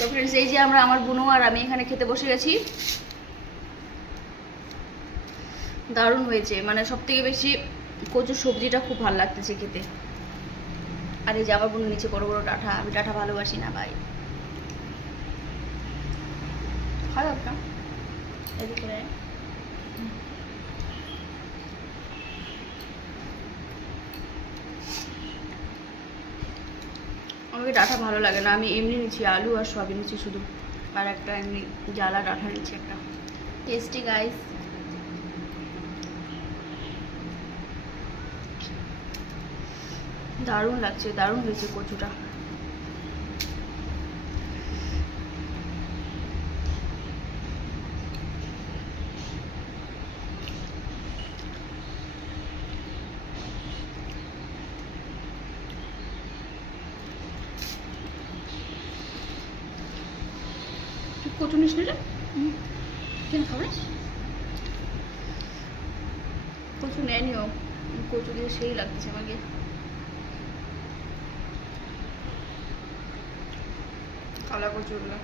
তো ফ্রেন্ডস, এই যে আমার বোনু আর আমি এখানে খেতে বসে গেছি। দারুণ হয়েছে, মানে সব থেকে বেশি কচুর সবজিটা খুব ভালো লাগতেছে খেতে। আর এই যে আমার বোন নিচে বড় বড় ডাঁটা, আমি ডাঁটা ভালোবাসি না ভাই। খারাপ না এদিকে আমাকে ডাঁটা ভালো লাগে না, আমি এমনি নিচ্ছি আলু আর সবই নিচ্ছি শুধু, আর একটা এমনি জ্বালা ডাঁটা নিচ্ছি একটা। টেস্টি গাইস, দারুণ লাগছে, দারুণ হয়েছে কচুটা। কচু নিস না রে, কেন খাবিস? কচু নেয়নিও, কচু দিয়ে সেই লাগছে আমাকে। কালা কচুগুলো